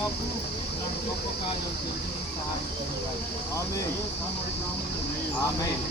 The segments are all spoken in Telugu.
మాకు గొప్ప కార్యం చేసి సహాయం చేయాలి. ఆమేన్. ఆమేన్.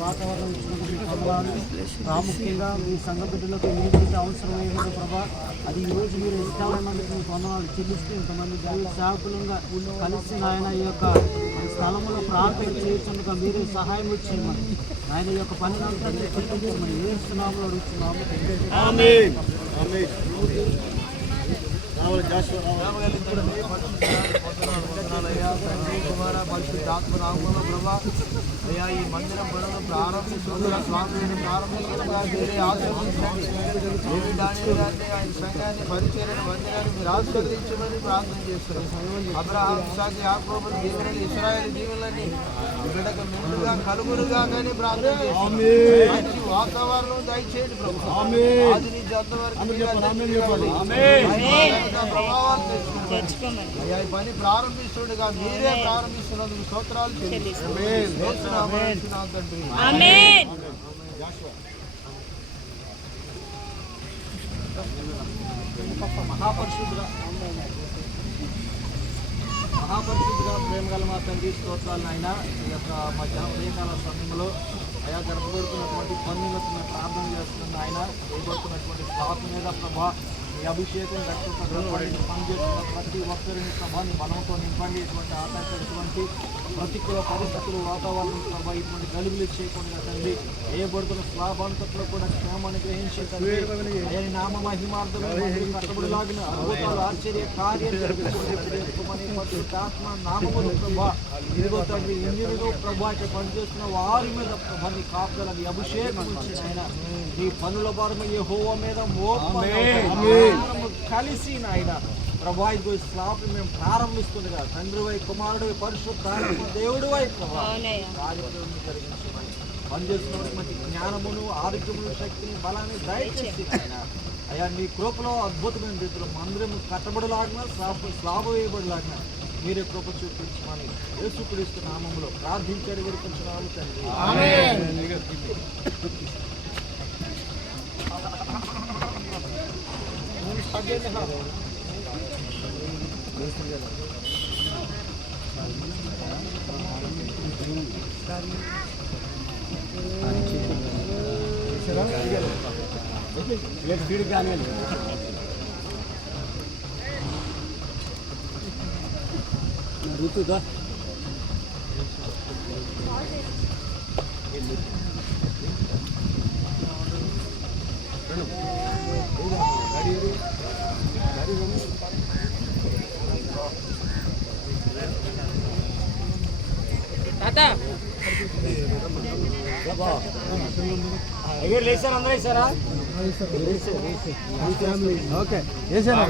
వాతావరణం ఇచ్చినటువంటి ప్రభావాన్ని ప్రాముఖ్యంగా మీ సంఘ బిడ్డలకు ఏదైతే అవసరమైనదో ప్రభా అది ఈరోజు మీరు ఎంతమందికి మీ వందనాలు చెల్లిస్తూ ఇంతమంది దైవ సేవకులంగా కలిసి ఆయన ఈ యొక్క స్థలంలో ప్రార్థన చేస్తున్నగా మీరే సహాయం చేయమని ఆయన యొక్క పనినంతా చెల్లించమని ఏ ఇస్తున్నామో అడుగుతున్నాము. పరిశుద్ధాత్మ నామములో ప్రభా అయ్యా ఈ మందిరం పనులను ప్రారంభిస్తున్న స్వామిని ప్రారంభించగా మీరే ఆశీర్వదించండి. ఆయన సంఘాన్ని పరిచయం మందిరాన్ని మీరు ఆశీర్వదించమని ప్రార్థన చేస్తున్నాం. అబ్రహాం ఇస్సాకు యాకోబు దీవెనలు ఇశ్రాయేలు దీవెనలని బిడ్డకు మెండుగా కలుగురుగా కానీ ప్రార్థన చేస్తున్నాం. మంచి వాతావరణం దయచేయండి ప్రభు. ఆది నుంచి అంతవరకు ప్రభావాలు తెచ్చుకోండి. అయ్యా ఈ పని ప్రారంభిస్తుండగా మీరే ప్రారంభిస్తున్నందుకు స్తోత్రాలు మహాపరిశుద్ధుగా ప్రేమగల మా తండ్రి స్తోత్రాలు నాయన ఈ యొక్క మా ఉదయకాల సమయంలో అయా జరపబడుతున్నటువంటి పనులకు మేము ప్రార్థన చేస్తున్నాం ఆయన చేయబడుతున్నటువంటి శ్వాస మీద ప్రభా ఈ అభిషేకం రక్షించబడి పనిచేస్తున్న ప్రతి ఒక్కరిని ప్రభాని బలంతో నింపండి. ఇటువంటి ఆటంకటువంటి ప్రతికూల పరిస్థితులు వాతావరణం ప్రభా ఇటువంటి గలుగులు చేయకుండా తండ్రి వేయబడుతున్న స్లాభాంతట్లో కూడా క్షేమాన్ని గ్రహించి తండ్రి ఆయన నామ మహిమార్థంలో కట్టబడిలాగిన అద్భుతాలు ఆశ్చర్య కార్యం ఆత్మ నామములు ప్రభా ఇదిగో తండ్రి ఎన్నిదిగో ప్రభా పనిచేస్తున్న వారి మీద ప్రభాని కాపుదలని అభిషేకం ఇచ్చిన ఆయన ఈ పనుల భారమ యెహోవా మీద కలిసి నాయన ప్రభా ఇదిగో ఈ స్లాప్ మేము ప్రారంభిస్తుండగా తండ్రి వై కుమారుడు పరిశుద్ధాత్మ దేవుడు వై ప్రభా కార్యక్రమం జరిగించమని పనిచేస్తున్న మంచి జ్ఞానమును ఆరోగ్యమును శక్తిని బలాన్ని దయచేసి అయ్యా నీ కృపలో అద్భుతమైన రీతిలో మందిరం కట్టబడిలాగిన స్లాబ్ వేయబడిలాగిన మీరే కృప చూపించమని యేసుక్రీస్తు నామములో ప్రార్థించాడు వినిపించున్నాము తండ్రి. ऋतुदा లేసారు అందరూ వేసారా? ఓకే వేసాను.